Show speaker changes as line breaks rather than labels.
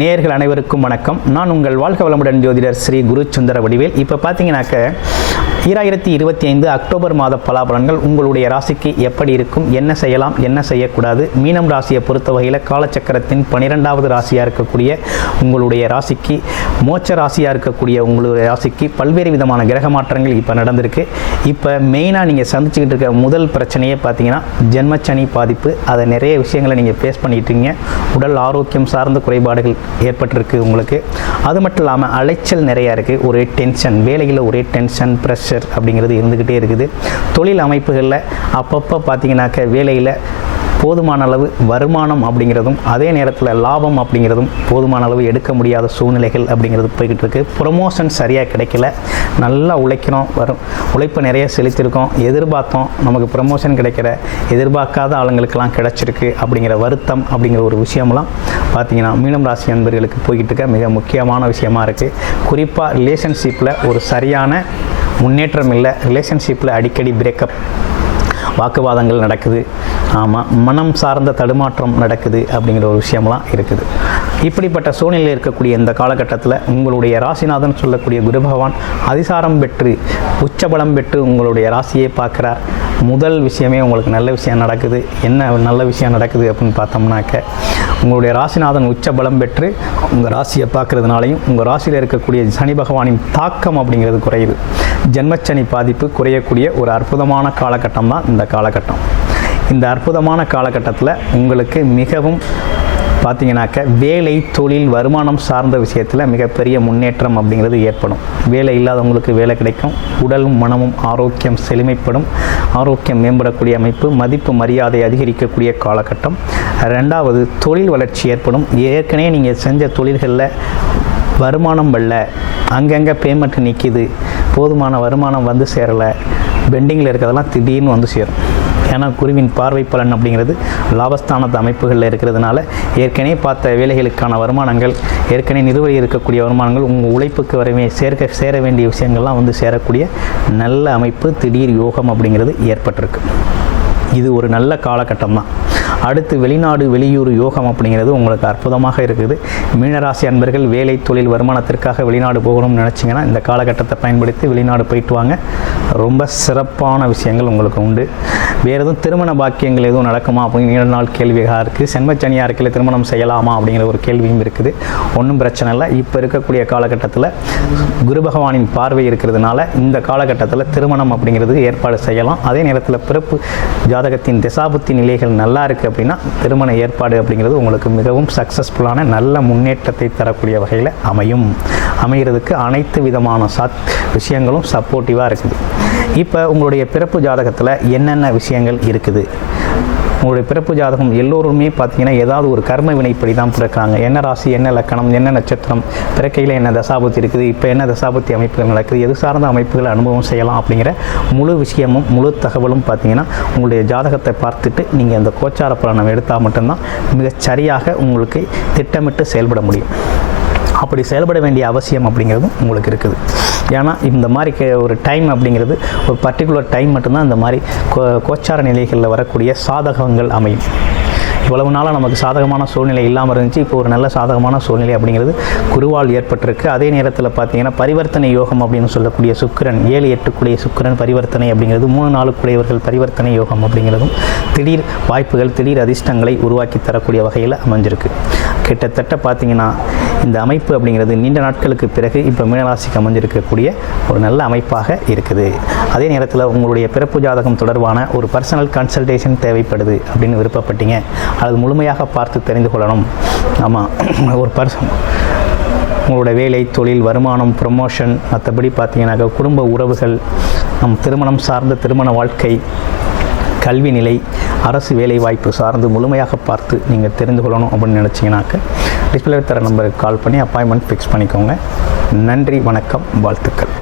நேர்கள் அனைவருக்கும் வணக்கம். நான் உங்கள் வாழ்க வளமுடன் ஜோதிடர் ஸ்ரீ குரு சுந்தர வடிவேல். இப்போ பார்த்தீங்கன்னாக்க ஈராயிரத்தி இருபத்தி ஐந்து அக்டோபர் மாத பலாபலன்கள் உங்களுடைய ராசிக்கு எப்படி இருக்கும்? என்ன செய்யலாம்? என்ன செய்யக்கூடாது? மீனம் ராசியை பொறுத்த வகையில் காலச்சக்கரத்தின் பனிரெண்டாவது ராசியாக இருக்கக்கூடிய உங்களுடைய ராசிக்கு மோட்ச ராசியாக இருக்கக்கூடிய உங்களுடைய ராசிக்கு பல்வேறு விதமான கிரக மாற்றங்கள் இப்போ நடந்திருக்கு. இப்போ மெயினாக நீங்கள் சந்திச்சுக்கிட்டு இருக்க முதல் பிரச்சனையே பார்த்தீங்கன்னா ஜென்மச்சனி பாதிப்பு. அதை நிறைய விஷயங்களை நீங்கள் ஃபேஸ் பண்ணிட்டு இருக்கீங்க உடல் ஆரோக்கியம் சார்ந்த குறைபாடுகள் ஏற்பட்டிருக்கு உங்களுக்கு. அது மட்டும் இல்லாமல் அலைச்சல் நிறையா இருக்குது ஒரே டென்ஷன் வேலையில் ஒரே டென்ஷன் ப்ரெஷர் அப்படிங்கிறது இருந்துக்கிட்டே இருக்குது. தொழில் அமைப்புகளில் அப்பப்போ பார்த்தீங்கன்னாக்க வேலையில் போதுமான அளவு வருமானம் அப்படிங்கிறதும் அதே நேரத்தில் லாபம் அப்படிங்கிறதும் போதுமான அளவு எடுக்க முடியாத சூழ்நிலைகள் அப்படிங்கிறது போய்கிட்டு இருக்கு. ப்ரொமோஷன் சரியாக கிடைக்கல. நல்லா உழைக்கிறோம். வரும். உழைப்பை நிறைய செலுத்தியிருக்கோம் எதிர்பார்த்தோம் நமக்கு ப்ரமோஷன் கிடைக்கிற எதிர்பார்க்காத ஆளுங்களுக்கெல்லாம் கிடச்சிருக்கு அப்படிங்கிற வருத்தம் அப்படிங்கிற ஒரு விஷயம்லாம் பார்த்திங்கன்னா மீனம் ராசி அன்பர்களுக்கு போய்கிட்டு இருக்க மிக முக்கியமான விஷயமா இருக்குது குறிப்பாக ரிலேஷன்ஷிப்பில் ஒரு சரியான முன்னேற்றம் இல்லை ரிலேஷன்ஷிப்பில் அடிக்கடி பிரேக்கப் வாக்குவாதங்கள் நடக்குது. ஆமாம் மனம் சார்ந்த தடுமாற்றம் நடக்குது அப்படிங்கிற ஒரு விஷயம்லாம் இருக்குது. இப்படிப்பட்ட சூழ்நிலையில் இருக்கக்கூடிய இந்த காலகட்டத்தில் உங்களுடைய ராசிநாதன் சொல்லக்கூடிய குரு பகவான் அதிசாரம் பெற்று உச்சபலம் பெற்று உங்களுடைய ராசியை பார்க்குறார். முதல் விஷயமே உங்களுக்கு நல்ல விஷயம் நடக்குது. என்ன நல்ல விஷயம் நடக்குது அப்படின்னு பார்த்தோம்னாக்க உங்களுடைய ராசிநாதன் உச்ச பலம் பெற்று உங்கள் ராசியை பார்க்கறதுனாலையும் உங்கள் ராசியில் இருக்கக்கூடிய சனி பகவானின் தாக்கம் அப்படிங்கிறது குறையுது. ஜென்மச்சனி பாதிப்பு குறையக்கூடிய ஒரு அற்புதமான காலகட்டம் தான் இந்த காலகட்டம். இந்த அற்புதமான காலகட்டத்தில் உங்களுக்கு மிகவும் பார்த்தீங்கன்னாக்க வேலை தொழில் வருமானம் சார்ந்த விஷயத்தில் மிகப்பெரிய முன்னேற்றம் அப்படிங்கிறது ஏற்படும். வேலை இல்லாதவங்களுக்கு வேலை கிடைக்கும். உடலும் மனமும் ஆரோக்கியம் செழுமைப்படும். ஆரோக்கியம் மேம்படக்கூடிய அமைப்பு மதிப்பு மரியாதை அதிகரிக்கக்கூடிய காலகட்டம். ரெண்டாவது தொழில் வளர்ச்சி ஏற்படும். ஏற்கனவே நீங்கள் செஞ்ச தொழில்களில் வருமானம் வரல. அங்கங்கே பேமெண்ட் நிற்கிது போதுமான வருமானம் வந்து சேரலை. பெண்டிங்கில் இருக்கிறதெல்லாம் திடீர்னு வந்து சேரும். ஏன்னா குருவின் பார்வை பலன் அப்படிங்கிறது லாபஸ்தானத்து அமைப்புகளில் இருக்கிறதுனால ஏற்கனவே பார்த்த வேலைகளுக்கான வருமானங்கள் ஏற்கனவே நிறுவனம் இருக்கக்கூடிய வருமானங்கள் உங்கள் உழைப்புக்கு வரவே சேர்க்க சேர வேண்டிய விஷயங்கள்லாம் வந்து சேரக்கூடிய நல்ல அமைப்பு திடீர் யோகம் அப்படிங்கிறது ஏற்பட்டிருக்கு. இது ஒரு நல்ல காலகட்டம் தான். அடுத்து வெளிநாடு வெளியூர் யோகம் அப்படிங்கிறது உங்களுக்கு அற்புதமாக இருக்குது. மீனராசி அன்பர்கள் வேலை தொழில் வருமானத்திற்காக வெளிநாடு போகணும்னு நினச்சிங்கன்னா இந்த காலகட்டத்தை பயன்படுத்தி வெளிநாடு போயிட்டு வாங்க. ரொம்ப சிறப்பான விஷயங்கள் உங்களுக்கு உண்டு. வேறு எதுவும் திருமண பாக்கியங்கள் எதுவும் நடக்குமா அப்படின்னு நீண்ட நாள் கேள்வியாக இருக்குது. சென்மச்சனியாக திருமணம் செய்யலாமா அப்படிங்கிற ஒரு கேள்வியும் இருக்குது. ஒன்றும் பிரச்சனை இல்லை. இப்போ இருக்கக்கூடிய காலகட்டத்தில் குரு பகவானின் பார்வை இருக்கிறதுனால இந்த காலகட்டத்தில் திருமணம் அப்படிங்கிறது ஏற்பாடு செய்யலாம். அதே நேரத்தில் பிறப்பு ஜாதகத்தின் திசாபுத்தி நிலைகள் நல்லா இருக்குது அப்படின்னா திருமண ஏற்பாடு அப்படிங்கிறது உங்களுக்கு மிகவும் சக்ஸஸ்ஃபுல்லான நல்ல முன்னேற்றத்தை தரக்கூடிய வகையில் அமையும். அமைகிறதுக்கு அனைத்து விதமான சத் விஷயங்களும் சப்போர்ட்டிவாக இருக்குது. இப்போ உங்களுடைய பிறப்பு ஜாதகத்தில் என்னென்ன விஷயங்கள் இருக்குது? உங்களுடைய பிறப்பு ஜாதகம் எல்லோருமே பார்த்தீங்கன்னா ஏதாவது ஒரு கர்ம வினைப்படி தான் பிறக்கிறாங்க. என்ன ராசி என்ன லக்கணம் என்ன நட்சத்திரம் பிறக்கையில் என்ன தசாபத்தி இருக்குது இப்போ என்ன தசாபத்தி அமைப்புகள் நடக்குது எது சார்ந்த அமைப்புகளை அனுபவம் செய்யலாம் அப்படிங்கிற முழு விஷயமும் முழு தகவலும் பார்த்தீங்கன்னா உங்களுடைய ஜாதகத்தை பார்த்துட்டு நீங்கள் அந்த கோச்சார பலனம் எடுத்தால் மட்டும்தான் மிகச் சரியாக உங்களுக்கு திட்டமிட்டு செயல்பட முடியும். அப்படி செயல்பட வேண்டிய அவசியம் அப்படிங்கிறதும் உங்களுக்கு இருக்குது. ஏன்னா இந்த மாதிரி ஒரு டைம் அப்படிங்கிறது ஒரு பர்டிகுலர் டைம் மட்டும்தான் இந்த மாதிரி கோ கோச்சார நிலைகளில் வரக்கூடிய சாதகங்கள் அமையும். இவ்வளவு நாளாக நமக்கு சாதகமான சூழ்நிலை இல்லாமல் இருந்துச்சு இப்போ ஒரு நல்ல சாதகமான சூழ்நிலை அப்படிங்கிறது குருவால் ஏற்பட்டிருக்கு. அதே நேரத்தில் பார்த்தீங்கன்னா பரிவர்த்தனை யோகம் அப்படின்னு சொல்லக்கூடிய சுக்கிரன் ஏழு எட்டுக்குடைய சுக்கிரன் பரிவர்த்தனை அப்படிங்கிறது மூணு நாளுக்குடையவர்கள் பரிவர்த்தனை யோகம் அப்படிங்கிறதும் திடீர் வாய்ப்புகள் திடீர் அதிர்ஷ்டங்களை உருவாக்கி தரக்கூடிய வகையில் அமைஞ்சிருக்கு. கிட்டத்தட்ட பார்த்தீங்கன்னா இந்த அமைப்பு அப்படிங்கிறது நீண்ட நாட்களுக்கு பிறகு இப்போ மீனராசிக்கு அமைஞ்சிருக்கக்கூடிய ஒரு நல்ல அமைப்பாக இருக்குது. அதே நேரத்தில் உங்களுடைய பிறப்பு ஜாதகம் தொடர்பான ஒரு பர்சனல் கன்சல்டேஷன் தேவைப்படுது அப்படின்னு விருப்பப்பட்டீங்க. அது முழுமையாக பார்த்து தெரிந்து கொள்ளணும். ஆமாம் ஒரு பர்சன் உங்களோட வேலை தொழில் வருமானம் ப்ரமோஷன் மற்றபடி பார்த்தீங்கன்னாக்கா குடும்ப உறவுகள் நம் திருமணம் சார்ந்த திருமண வாழ்க்கை கல்வி நிலை அரசு வேலை வாய்ப்பு சார்ந்து முழுமையாக பார்த்து நீங்கள் தெரிந்து கொள்ளணும் அப்படின்னு நினச்சிங்கனாக்க டிஸ்பிளே தர நம்பருக்கு கால் பண்ணி அப்பாயின்மெண்ட் ஃபிக்ஸ் பண்ணிக்கோங்க. நன்றி வணக்கம் வாழ்த்துக்கள்.